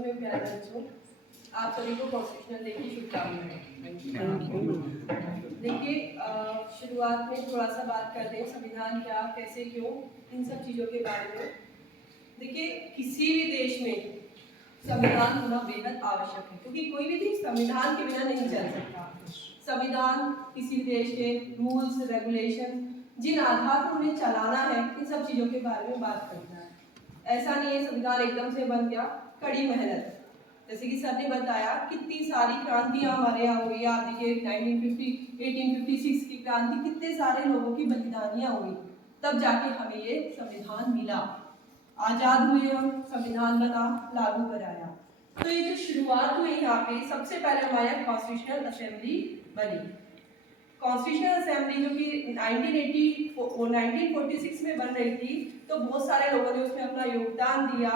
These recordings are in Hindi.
में प्यारे बच्चों, आप सभी को कॉन्स्टिट्यूशनल डे की शुभकामनाएं। देखिए, शुरुआत में थोड़ा सा बात कर दें संविधान क्या, कैसे, क्यों, इन सब चीज़ों के बारे में। देखिए, किसी भी देश में संविधान होना बेहद आवश्यक है, क्योंकि कोई भी देश संविधान के बिना नहीं चल सकता। संविधान किसी देश के रूल्स रेगुलेशन, जिन आधार पर उन्हें चलाना है, इन सब चीज़ों के बारे में बात करता है। ऐसा नहीं है संविधान एकदम से बन गया, कड़ी मेहनत। जैसे कि सर ने बताया, कितनी सारी क्रांतियां हमारे यहाँ हुई। आप देखिए 1856 की क्रांति, कितने सारे लोगों की बलिदानियां हुई, तब जाके हमें ये संविधान मिला। आजाद हुए हम, संविधान बना, लागू कराया। तो ये जो शुरुआत हुई यहाँ पे, सबसे पहले हमारे यहाँ कॉन्स्टिट्यूशनल असेंबली बनी। कॉन्स्टिट्यूशनल असेंबली जो कि 1946 में बन रही थी, तो बहुत सारे लोगों ने उसमें अपना योगदान दिया।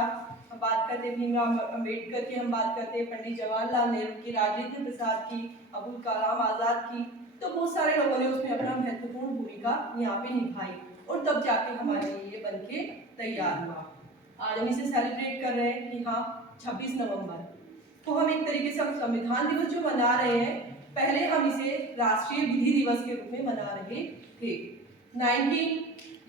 हम बात करते हैं भीमराव अम्बेडकर की, हम बात करते हैं पंडित जवाहरलाल नेहरू की, राजेंद्र प्रसाद की, अबुल कलाम आजाद की। तो बहुत सारे लोगों ने उसमें अपना महत्वपूर्ण भूमिका यहाँ पे निभाई, और तब जाके हमारे लिए ये बन के तैयार हुआ। आज हम इसे सेलिब्रेट कर रहे हैं कि हाँ 26 नवंबर, तो हम एक तरीके से हम संविधान दिवस जो मना रहे हैं, पहले हम इसे राष्ट्रीय विधि दिवस के रूप में मना रहे थे। 19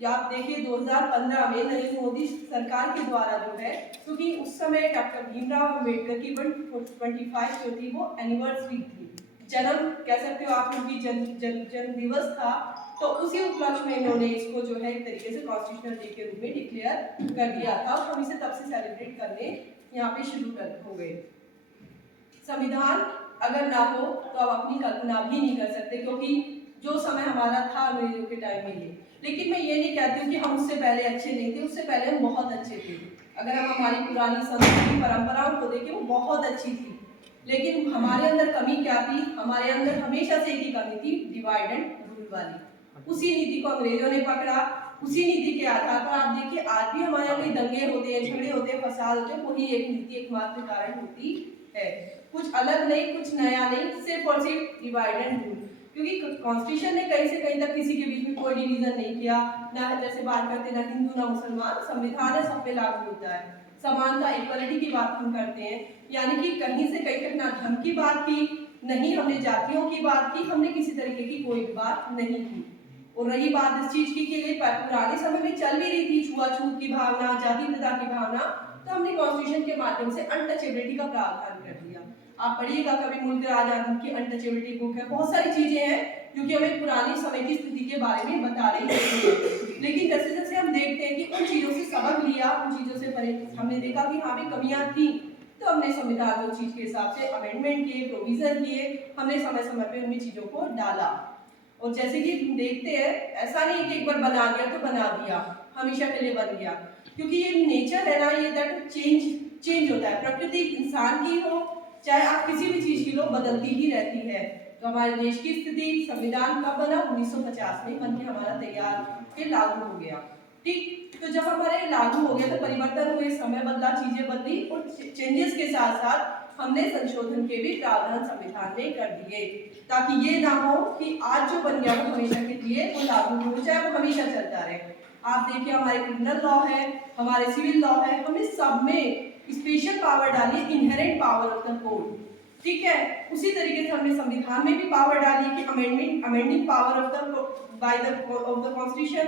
या आप देखिए 2015 में नरेंद्र मोदी सरकार के द्वारा जो है, क्योंकि उस समय डॉक्टर भीमराव अम्बेडकर की 125 जो थी वो एनिवर्सरी थी, जन्म कह सकते हो आप, उनकी जन्म दिवस था। तो उसी उपलक्ष्य में इन्होंने इसको जो है एक तरीके से कॉन्स्टिट्यूशनल डे के रूप में डिक्लेयर कर दिया था, और हम इसे तब से सेलिब्रेट करने यहाँ पे शुरू हो गए। संविधान अगर ना हो तो आप अपनी कल्पना भी नहीं कर सकते, क्योंकि जो समय हमारा था अंग्रेजों के टाइम में ये। लेकिन मैं ये नहीं कहती हूँ कि हम उससे पहले अच्छे नहीं थे, उससे पहले हम बहुत अच्छे थे। अगर हम हमारी पुरानी संस्कृति परंपराओं को देखें, वो बहुत अच्छी थी। लेकिन हमारे अंदर कमी क्या थी? हमारे अंदर हमेशा से एक ही कमी थी, डिवाइड एंड रूल वाली। उसी नीति को अंग्रेजों ने पकड़ा, उसी नीति के आधार पर आप देखिए आज भी हमारे यहाँ कई दंगे होते हैं, झगड़े होते हैं, फसाद होते हैं, वही एक नीति एकमात्र कारण होती है। कुछ अलग नहीं, कुछ नया नहीं, सिर्फ और सिर्फ डिवाइड एंड रूल। क्योंकि कॉन्स्टिट्यूशन ने कहीं से कहीं तक किसी के बीच में कोई डिवीजन नहीं किया, ना जैसे बात करते ना हिंदू ना मुसलमान, संविधान है सब पे लागू होता है। समानता इक्वलिटी की बात हम करते हैं, यानी कि कहीं से कहीं तक ना धर्म की बात की, नहीं हमने जातियों की बात की, हमने किसी तरीके की कोई बात नहीं की। और रही बात इस चीज की कि पुराने समय में चल भी रही थी छुआछूत की भावना, जाति प्रथा की भावना, तो हमने कॉन्स्टिट्यूशन के माध्यम से अनटचेबिलिटी का प्रावधान कर दिया। आप पढ़िएगा कभी मुल्क राज आनंद की अनटचेबिलिटी बुक है, बहुत सारी चीजें हैं जो कि हमें पुरानी समय की स्थिति के बारे में बता रही है। लेकिन जैसे जैसे हम देखते हैं कि उन चीजों से सबक लिया, उन चीजों से हमने देखा कि हाँ भी कमियां थी, तो हमने संविधान उस चीज के हिसाब से अमेंडमेंट किए, प्रोविजन किए, हमने समय समय पे उन चीजों को डाला। और जैसे कि देखते हैं, ऐसा नहीं कि एक बार बना दिया तो बना दिया, हमेशा के लिए बन गया, क्योंकि ये नेचर है ना, ये दैट चेंज होता है। प्रकृति इंसान की हो चाहे आप किसी भी चीज की लो, बदलती ही रहती है। तो हमारे देश की स्थिति, संविधान कब बना? 1950 में बन के हमारा तैयार के लागू हो गया। ठीक, तो जब हमारे लागू हो गया तो परिवर्तन हुए, समय बदला, चीजें बदली, और चेंजेस के साथ साथ हमने संशोधन के भी प्रावधान संविधान में कर दिए, ताकि ये ना हो कि आज जो बन गया वो हमेशा के लिए वो लागू हो जाए, वो हमेशा चलता रहे। आप देखिए हमारे क्रिमिनल लॉ है, हमारे सिविल लॉ है, हमने सब में स्पेशल पावर डाली, inherent power of the court. ठीक है, उसी तरीके से हमने संविधान में भी पावर डाली कि amending power of the by the constitution.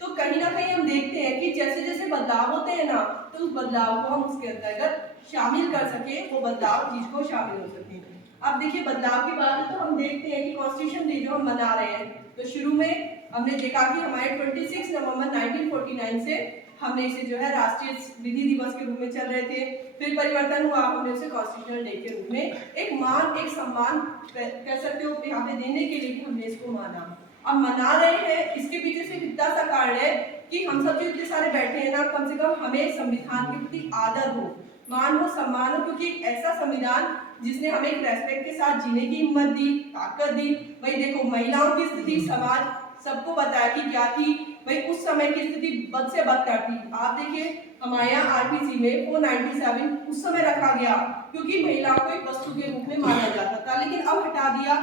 तो कहीं ना कहीं हम देखते हैं कि जैसे जैसे बदलाव होते हैं ना, तो उस बदलाव को हम उसके अंतर्गत शामिल कर सके, वो बदलाव चीज को शामिल हो सके। अब देखिए बदलाव की बात है तो हम देखते हैं कि कॉन्स्टिट्यूशन डे जो हम मना रहे हैं, तो शुरू में हमने देखा कि हमारे 26 नवंबर 1949 से हमने इसे जो है राष्ट्रीय विधि दिवस के रूप में चल रहे थे। फिर परिवर्तन हुआ, हमने उसे कॉन्स्टिट्यूशनल डे के रूप में एक मान, एक सम्मान कह सकते हो यहाँ पे देने के लिए हमने इसको माना। अब मना रहे हैं, इसके पीछे से इतना सा कारण है कि हम सब जो इतने सारे बैठे हैं ना, कम से कम हमें संविधान के प्रति आदर हो, मान हो, सम्मान हो, क्योंकि ऐसा संविधान जिसने हमें एक रेस्पेक्ट के साथ जीने की हिम्मत दी, ताकत दी। भाई देखो महिलाओं की स्थिति समाज सबको बताया कि क्या थी, भाई उस समय की स्थिति बद से बदतर थी। आप देखिए हमारे यहाँ आरपीसी में 497 उस समय रखा गया, क्योंकि महिलाओं को एक वस्तु के रूप में माना जाता था, लेकिन अब हटा दिया।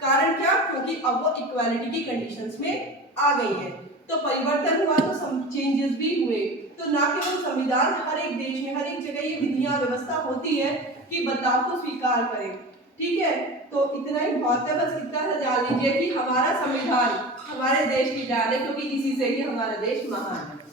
कारण क्या? क्योंकि अब वो इक्वालिटी की कंडीशंस में आ गई है। तो परिवर्तन हुआ तो चेंजेस भी हुए। तो ना केवल संविधान, हर एक देश में हर एक जगह ये विधियां व्यवस्था होती है कि बदलाव को स्वीकार करें। ठीक है, तो इतना ही बहुत है, बस इतना सा जान लीजिए कि हमारा संविधान हमारे देश की जान है, क्योंकि इसी से ही हमारा देश महान है।